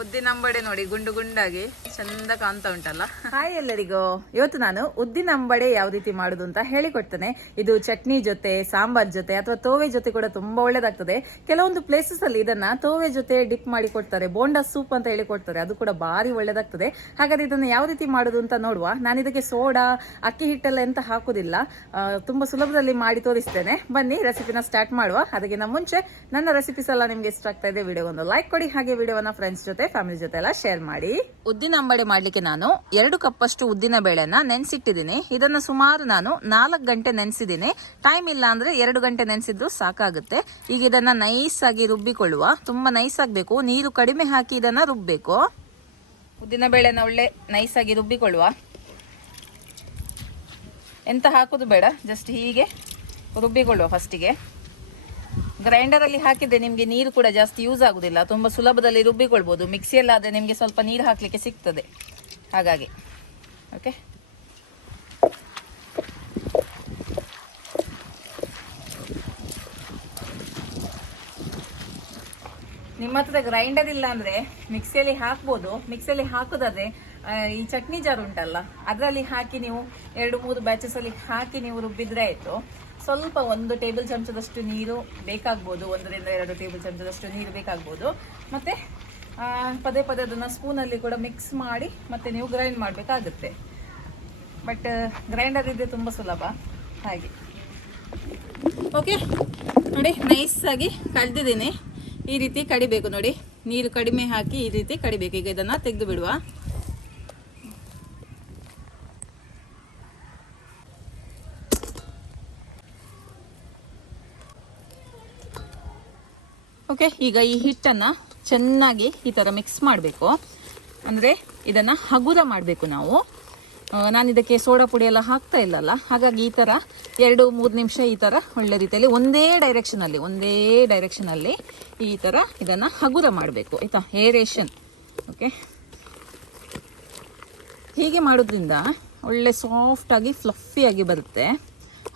ಉದ್ದಿನ ಅಂಬಡೆ ನೋಡಿ ಗುಂಡು ಗುಂಡಾಗಿ ಚಂದ ಕಾಣ್ತಾ ಉಂಟಲ್ಲ. ಹಾಯ್ ಎಲ್ಲರಿಗೂ, ಇವತ್ತು ನಾನು ಉದ್ದಿನ ಅಂಬಡೆ ಯಾವ ರೀತಿ ಮಾಡುದು ಅಂತ ಹೇಳಿಕೊಡ್ತೇನೆ. ಇದು ಚಟ್ನಿ ಜೊತೆ, ಸಾಂಬಾರ್ ಜೊತೆ ಅಥವಾ ತೋವೆ ಜೊತೆ ಕೂಡ ತುಂಬಾ ಒಳ್ಳೇದಾಗ್ತದೆ. ಕೆಲವೊಂದು ಪ್ಲೇಸಸ್ ಅಲ್ಲಿ ಇದನ್ನ ತೋವೆ ಜೊತೆ ಡಿಪ್ ಮಾಡಿ ಕೊಡ್ತಾರೆ, ಬೋಂಡಾ ಸೂಪ್ ಅಂತ ಹೇಳಿ ಕೊಡ್ತಾರೆ. ಅದು ಕೂಡ ಭಾರಿ ಒಳ್ಳೇದಾಗ್ತದೆ. ಹಾಗಾದ್ರೆ ಇದನ್ನ ಯಾವ ರೀತಿ ಮಾಡುದು ಅಂತ ನೋಡುವ. ನಾನು ಇದಕ್ಕೆ ಸೋಡಾ, ಅಕ್ಕಿ ಹಿಟ್ಟೆಲ್ಲ ಎಂತ ಹಾಕುದಿಲ್ಲ, ತುಂಬಾ ಸುಲಭದಲ್ಲಿ ಮಾಡಿ ತೋರಿಸ್ತೇನೆ. ಬನ್ನಿ ರೆಸಿಪಿನ ಸ್ಟಾರ್ಟ್ ಮಾಡುವ. ಅದಕ್ಕಿಂತ ಮುಂಚೆ ನನ್ನ ರೆಸಿಪೀಸ್ ಎಲ್ಲ ನಿಮ್ಗೆ ಇಷ್ಟ ಆಗ್ತಾ ಇದೆ, ವಿಡಿಯೋ ಒಂದು ಲೈಕ್ ಕೊಡಿ. ಹಾಗೆ ವಿಡಿಯೋನ ಫ್ರೆಂಡ್ಸ್ ಜೊತೆ, ಫ್ಯಾಮಿಲಿ ಜೊತೆ ಎಲ್ಲ ಶೇರ್ ಮಾಡಿ. ಉದ್ದಿನ ಅಂಬಡೆ ಮಾಡ್ಲಿಕ್ಕೆ ನಾನು 2 ಕಪ್ ಅಷ್ಟು ಉದ್ದಿನ ಬೇಳೆನ ನೆನೆಸಿಟ್ಟಿದ್ದೀನಿ. ಇದನ್ನ ಸುಮಾರು ನಾನು 4 ಗಂಟೆ ನೆನೆಸಿದ್ದೀನಿ. ಟೈಮ್ ಇಲ್ಲ ಅಂದ್ರೆ 2 ಗಂಟೆ ನೆನೆಸಿದ್ರು ಸಾಕಾಗುತ್ತೆ. ಈಗ ಇದನ್ನ ನೈಸ್ ಆಗಿ ರುಬ್ಬಿಕೊಳ್ಳುವ. ತುಂಬಾ ನೈಸ್ ಆಗ್ಬೇಕು, ನೀರು ಕಡಿಮೆ ಹಾಕಿ ಇದನ್ನ ರುಬ್ಬೇಕು. ಉದ್ದಿನ ಬೇಳೆನ ಒಳ್ಳೆ ನೈಸ್ ಆಗಿ ರುಬ್ಬಿಕೊಳ್ಳುವ. ಎಂತ ಹಾಕೋದು ಬೇಡ, ಜಸ್ಟ್ ಹೀಗೆ ರುಬ್ಬಿಕೊಳ್ಳುವ. ಫಸ್ಟಿಗೆ ಗ್ರೈಂಡರ್ ಅಲ್ಲಿ ಹಾಕಿದ್ರೆ ನಿಮ್ಗೆ ನೀರು ಕೂಡ ಜಾಸ್ತಿ ಯೂಸ್ ಆಗುದಿಲ್ಲ, ತುಂಬಾ ಸುಲಭದಲ್ಲಿ ರುಬ್ಬಿಕೊಳ್ಬಹುದು. ಮಿಕ್ಸಿಯಲ್ಲಾದ್ರೆ ನಿಮ್ಗೆ ಸ್ವಲ್ಪ ನೀರು ಹಾಕ್ಲಿಕ್ಕೆ ಸಿಗ್ತದೆ, ಹಾಗಾಗಿ ಓಕೆ. ನಿಮ್ಮ ಹತ್ರ ಗ್ರೈಂಡರ್ ಇಲ್ಲ ಅಂದ್ರೆ ಮಿಕ್ಸಿಯಲ್ಲಿ ಹಾಕ್ಬೋದು. ಮಿಕ್ಸಿಯಲ್ಲಿ ಹಾಕುದಾದ್ರೆ ಈ ಚಟ್ನಿ ಜಾರ್ ಉಂಟಲ್ಲ, ಅದರಲ್ಲಿ ಹಾಕಿ ನೀವು 2-3 ಬ್ಯಾಚಸ್ ಅಲ್ಲಿ ಹಾಕಿ ನೀವು ರುಬ್ಬಿದ್ರೆ ಆಯ್ತು. ಸ್ವಲ್ಪ 1 ಟೇಬಲ್ ಚಮಚದಷ್ಟು ನೀರು ಬೇಕಾಗ್ಬೋದು, 1-2 ಟೇಬಲ್ ಚಮಚದಷ್ಟು ನೀರು ಬೇಕಾಗ್ಬೋದು. ಮತ್ತೆ ಪದೇ ಪದೇ ಅದನ್ನ ಸ್ಪೂನಲ್ಲಿ ಕೂಡ ಮಿಕ್ಸ್ ಮಾಡಿ ಮತ್ತೆ ನೀವು ಗ್ರೈಂಡ್ ಮಾಡಬೇಕಾಗುತ್ತೆ. ಬಟ್ ಗ್ರೈಂಡರ್ ಇದ್ರೆ ತುಂಬಾ ಸುಲಭ, ಹಾಗೆ ಓಕೆ. ನೋಡಿ ನೈಸ್ ಆಗಿ ಕಡ್ದಿದ್ದೀನಿ. ಈ ರೀತಿ ಕಡಿಬೇಕು ನೋಡಿ, ನೀರು ಕಡಿಮೆ ಹಾಕಿ ಈ ರೀತಿ ಕಡಿಬೇಕು. ಈಗ ಇದನ್ನ ತೆಗೆದು ಬಿಡುವ. ಓಕೆ, ಈಗ ಈ ಹಿಟ್ಟನ್ನ ಚೆನ್ನಾಗಿ ಈ ತರ ಮಿಕ್ಸ್ ಮಾಡಬೇಕು. ಅಂದ್ರೆ ಇದನ್ನ ಹಗುರ ಮಾಡಬೇಕು ನಾವು. ನಾನು ಇದಕ್ಕೆ ಸೋಡಾ ಪುಡಿ ಎಲ್ಲ ಹಾಕ್ತಾ ಇಲ್ಲಲ್ಲ, ಹಾಗಾಗಿ ಈ ತರ 2-3 ನಿಮಿಷ ಈ ತರ ಒಳ್ಳೆ ರೀತಿಯಲ್ಲಿ ಒಂದೇ ಡೈರೆಕ್ಷನ್ ಅಲ್ಲಿ ಈ ತರ ಇದನ್ನ ಹಗುರ ಮಾಡಬೇಕು, ಆಯ್ತಾ? ಏರೇಷನ್. ಓಕೆ, ಹೀಗೆ ಮಾಡೋದ್ರಿಂದ ಒಳ್ಳೆ ಸಾಫ್ಟ್ ಆಗಿ ಫ್ಲಫಿ ಆಗಿ ಬರುತ್ತೆ.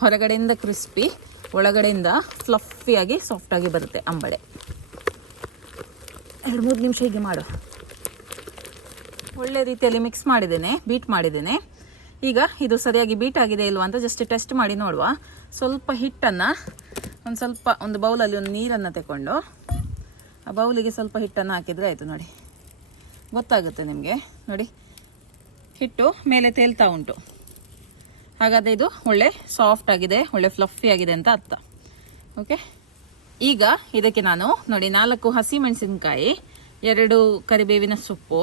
ಹೊರಗಡೆಯಿಂದ ಕ್ರಿಸ್ಪಿ, ಒಳಗಡೆಯಿಂದ ಫ್ಲಫಿ ಆಗಿ ಸಾಫ್ಟ್ ಆಗಿ ಬರುತ್ತೆ ಅಂಬಡೆ. 2-3 ನಿಮಿಷ ಹೀಗೆ ಮಾಡು. ಒಳ್ಳೆ ರೀತಿಯಲ್ಲಿ ಮಿಕ್ಸ್ ಮಾಡಿದ್ದೇನೆ, ಬೀಟ್ ಮಾಡಿದ್ದೇನೆ. ಈಗ ಇದು ಸರಿಯಾಗಿ ಬೀಟ್ ಆಗಿದೆ ಇಲ್ವಾ ಅಂತ ಜಸ್ಟ್ ಟೆಸ್ಟ್ ಮಾಡಿ ನೋಡುವ. ಸ್ವಲ್ಪ ಹಿಟ್ಟನ್ನು ಒಂದು ಬೌಲಲ್ಲಿ ಒಂದು ನೀರನ್ನು ತಗೊಂಡು ಆ ಬೌಲಿಗೆ ಸ್ವಲ್ಪ ಹಿಟ್ಟನ್ನು ಹಾಕಿದರೆ ಆಯಿತು. ನೋಡಿ, ಗೊತ್ತಾಗುತ್ತೆ ನಿಮಗೆ. ನೋಡಿ, ಹಿಟ್ಟು ಮೇಲೆ ತೇಲ್ತಾ ಉಂಟು. ಹಾಗಾದರೆ ಇದು ಒಳ್ಳೆ ಸಾಫ್ಟ್ ಆಗಿದೆ, ಒಳ್ಳೆ ಫ್ಲಫಿ ಆಗಿದೆ ಅಂತ ಅರ್ಥ. ಓಕೆ, ಈಗ ಇದಕ್ಕೆ ನಾನು ನೋಡಿ 4 ಹಸಿಮೆಣಸಿನಕಾಯಿ, 2 ಕರಿಬೇವಿನ ಸೊಪ್ಪು,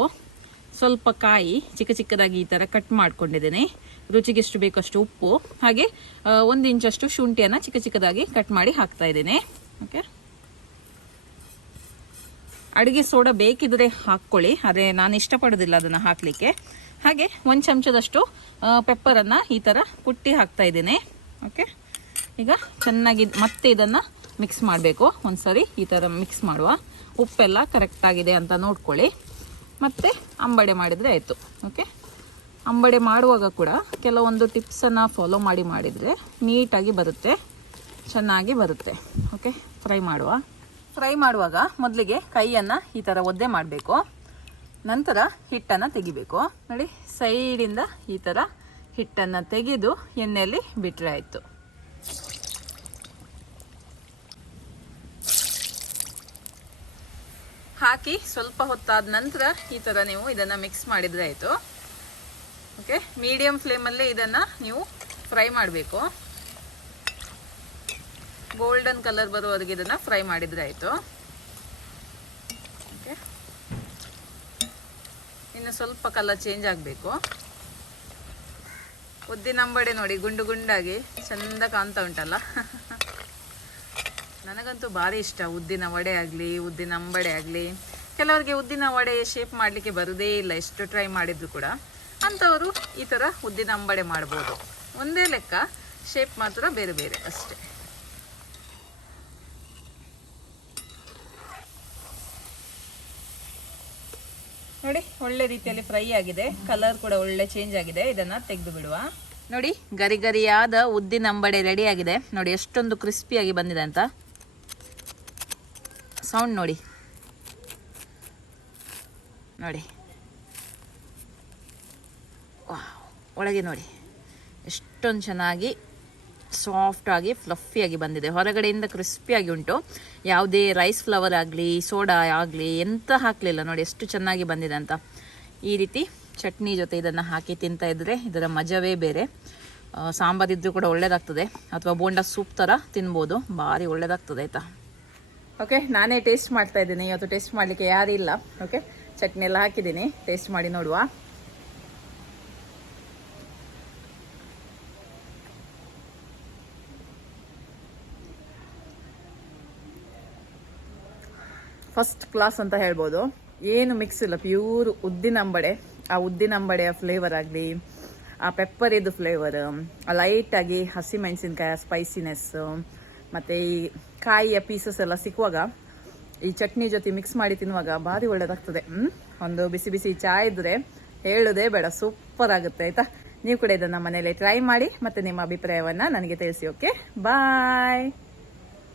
ಸ್ವಲ್ಪ ಕಾಯಿ ಚಿಕ್ಕ ಚಿಕ್ಕದಾಗಿ ಈ ಥರ ಕಟ್ ಮಾಡ್ಕೊಂಡಿದ್ದೇನೆ. ರುಚಿಗೆ ಎಷ್ಟು ಬೇಕಷ್ಟು ಉಪ್ಪು, ಹಾಗೆ 1 ಇಂಚಷ್ಟು ಶುಂಠಿಯನ್ನು ಚಿಕ್ಕ ಚಿಕ್ಕದಾಗಿ ಕಟ್ ಮಾಡಿ ಹಾಕ್ತಾ ಇದ್ದೇನೆ. ಓಕೆ, ಅಡುಗೆ ಸೋಡಾ ಬೇಕಿದ್ರೆ ಹಾಕ್ಕೊಳ್ಳಿ, ಆದರೆ ನಾನು ಇಷ್ಟಪಡೋದಿಲ್ಲ ಅದನ್ನು ಹಾಕಲಿಕ್ಕೆ. ಹಾಗೆ 1 ಚಮಚದಷ್ಟು ಪೆಪ್ಪರನ್ನು ಈ ಥರ ಕುಟ್ಟಿ ಹಾಕ್ತಾ ಇದ್ದೇನೆ. ಓಕೆ, ಈಗ ಚೆನ್ನಾಗಿ ಮತ್ತೆ ಇದನ್ನು ಮಿಕ್ಸ್ ಮಾಡಬೇಕು. ಒಂದ್ಸರಿ ಈ ಥರ ಮಿಕ್ಸ್ ಮಾಡುವ. ಉಪ್ಪೆಲ್ಲ ಕರೆಕ್ಟಾಗಿದೆ ಅಂತ ನೋಡ್ಕೊಳ್ಳಿ, ಮತ್ತೆ ಅಂಬಡೆ ಮಾಡಿದರೆ ಆಯಿತು. ಓಕೆ, ಅಂಬಡೆ ಮಾಡುವಾಗ ಕೂಡ ಕೆಲವೊಂದು ಟಿಪ್ಸನ್ನು ಫಾಲೋ ಮಾಡಿದರೆ ನೀಟಾಗಿ ಬರುತ್ತೆ, ಚೆನ್ನಾಗಿ ಬರುತ್ತೆ. ಓಕೆ, ಫ್ರೈ ಮಾಡುವಾಗ ಮೊದಲಿಗೆ ಕೈಯನ್ನು ಈ ಥರ ಒದ್ದೆ ಮಾಡಬೇಕು. ನಂತರ ಹಿಟ್ಟನ್ನು ತೆಗಿಬೇಕು. ನೋಡಿ, ಸೈಡಿಂದ ಈ ಥರ ಹಿಟ್ಟನ್ನು ತೆಗೆದು ಎಣ್ಣೆಯಲ್ಲಿ ಬಿಟ್ಟರೆ ಆಯಿತು. ಹಾಕಿ ಸ್ವಲ್ಪ ಹೊತ್ತಾದ ನಂತರ ಈ ಥರ ನೀವು ಇದನ್ನು ಮಿಕ್ಸ್ ಮಾಡಿದರೆ ಆಯಿತು. ಓಕೆ, ಮೀಡಿಯಂ ಫ್ಲೇಮಲ್ಲೇ ಇದನ್ನು ನೀವು ಫ್ರೈ ಮಾಡಬೇಕು. ಗೋಲ್ಡನ್ ಕಲರ್ ಬರುವವರೆಗೆ ಇದನ್ನು ಫ್ರೈ ಮಾಡಿದರೆ ಆಯಿತು. ಓಕೆ, ಇನ್ನು ಸ್ವಲ್ಪ ಕಲರ್ ಚೇಂಜ್ ಆಗಬೇಕು. ಉದ್ದಿನ ಅಂಬಡೆ ನೋಡಿ ಗುಂಡು ಗುಂಡಾಗಿ ಚಂದ ಕಾಣ್ತಾ ಉಂಟಲ್ಲ. ನನಗಂತೂ ಭಾರಿ ಇಷ್ಟ ಉದ್ದಿನ ವಡೆ ಆಗಲಿ, ಉದ್ದಿನ ಅಂಬಡೆ ಆಗಲಿ. ಕೆಲವರಿಗೆ ಉದ್ದಿನ ವಡೆ ಶೇಪ್ ಮಾಡಲಿಕ್ಕೆ ಬರೋದೇ ಇಲ್ಲ, ಎಷ್ಟು ಟ್ರೈ ಮಾಡಿದ್ರು ಕೂಡ. ಅಂಥವರು ಈ ಥರ ಉದ್ದಿನ ಅಂಬಡೆ ಮಾಡ್ಬೋದು. ಒಂದೇ ಲೆಕ್ಕ, ಶೇಪ್ ಮಾತ್ರ ಬೇರೆ ಬೇರೆ ಅಷ್ಟೇ. ನೋಡಿ, ಒಳ್ಳೆ ರೀತಿಯಲ್ಲಿ ಫ್ರೈ ಆಗಿದೆ, ಕಲರ್ ಕೂಡ ಒಳ್ಳೆ ಚೇಂಜ್ ಆಗಿದೆ. ಇದನ್ನು ತೆಗೆದು ಬಿಡುವ. ನೋಡಿ, ಗರಿ ಗರಿಯಾದ ಉದ್ದಿನ ಅಂಬಡೆ ರೆಡಿ ಆಗಿದೆ. ನೋಡಿ ಎಷ್ಟೊಂದು ಕ್ರಿಸ್ಪಿಯಾಗಿ ಬಂದಿದೆ ಅಂತ. ಸೌಂಡ್ ನೋಡಿ. ನೋಡಿ, ಒಳಗೆ ನೋಡಿ ಎಷ್ಟೊಂದು ಚೆನ್ನಾಗಿ ಸಾಫ್ಟಾಗಿ ಫ್ಲಫಿಯಾಗಿ ಬಂದಿದೆ. ಹೊರಗಡೆಯಿಂದ ಕ್ರಿಸ್ಪಿಯಾಗಿ ಉಂಟು. ಯಾವುದೇ ರೈಸ್ ಫ್ಲವರ್ ಆಗಲಿ ಸೋಡಾ ಆಗಲಿ ಎಂತ ಹಾಕಲಿಲ್ಲ. ನೋಡಿ ಎಷ್ಟು ಚೆನ್ನಾಗಿ ಬಂದಿದೆ ಅಂತ. ಈ ರೀತಿ ಚಟ್ನಿ ಜೊತೆ ಇದನ್ನು ಹಾಕಿ ತಿಂತಾ ಇದ್ದರೆ ಇದರ ಮಜವೇ ಬೇರೆ. ಸಾಂಬಾರಿದ್ರೂ ಕೂಡ ಒಳ್ಳೇದಾಗ್ತದೆ, ಅಥವಾ ಬೋಂಡಾ ಸೂಪ್ ಥರ ತಿನ್ಬೋದು, ಭಾರಿ ಒಳ್ಳೇದಾಗ್ತದೆ ಆಯಿತಾ. ಓಕೆ, ನಾನೇ ಟೇಸ್ಟ್ ಮಾಡ್ತಾ ಇದ್ದೀನಿ. ಇವತ್ತು ಟೇಸ್ಟ್ ಮಾಡಲಿಕ್ಕೆ ಯಾರಿಲ್ಲ. ಓಕೆ, ಚಟ್ನಿ ಎಲ್ಲ ಹಾಕಿದ್ದೀನಿ, ಟೇಸ್ಟ್ ಮಾಡಿ ನೋಡುವ. ಫಸ್ಟ್ ಕ್ಲಾಸ್ ಅಂತ ಹೇಳ್ಬೋದು. ಏನು ಮಿಕ್ಸ್ ಇಲ್ಲ, ಪ್ಯೂರ್ ಉದ್ದಿನ ಅಂಬಡೆ. ಆ ಉದ್ದಿನ ಅಂಬಡೆಯ ಫ್ಲೇವರ್ ಆಗಲಿ, ಆ ಪೆಪ್ಪರ್ ಇದು ಫ್ಲೇವರ್, ಲೈಟಾಗಿ ಹಸಿಮೆಣಸಿನ್ಕಾಯಿ ಸ್ಪೈಸಿನೆಸ್ಸು, ಮತ್ತು ಈ ಕಾಯಿಯ ಪೀಸಸ್ ಎಲ್ಲ ಸಿಕ್ಕುವಾಗ ಈ ಚಟ್ನಿ ಜೊತೆ ಮಿಕ್ಸ್ ಮಾಡಿ ತಿನ್ನುವಾಗ ಭಾರಿ ಒಳ್ಳೇದಾಗ್ತದೆ. ಒಂದು ಬಿಸಿ ಬಿಸಿ ಚಹಾ ಇದ್ದರೆ ಹೇಳೋದೇ ಬೇಡ, ಸೂಪರ್ ಆಗುತ್ತೆ ಆಯಿತಾ. ನೀವು ಕೂಡ ಇದನ್ನು ಮನೇಲಿ ಟ್ರೈ ಮಾಡಿ ಮತ್ತು ನಿಮ್ಮ ಅಭಿಪ್ರಾಯವನ್ನು ನನಗೆ ತಿಳಿಸಿ. ಓಕೆ, ಬಾಯ್.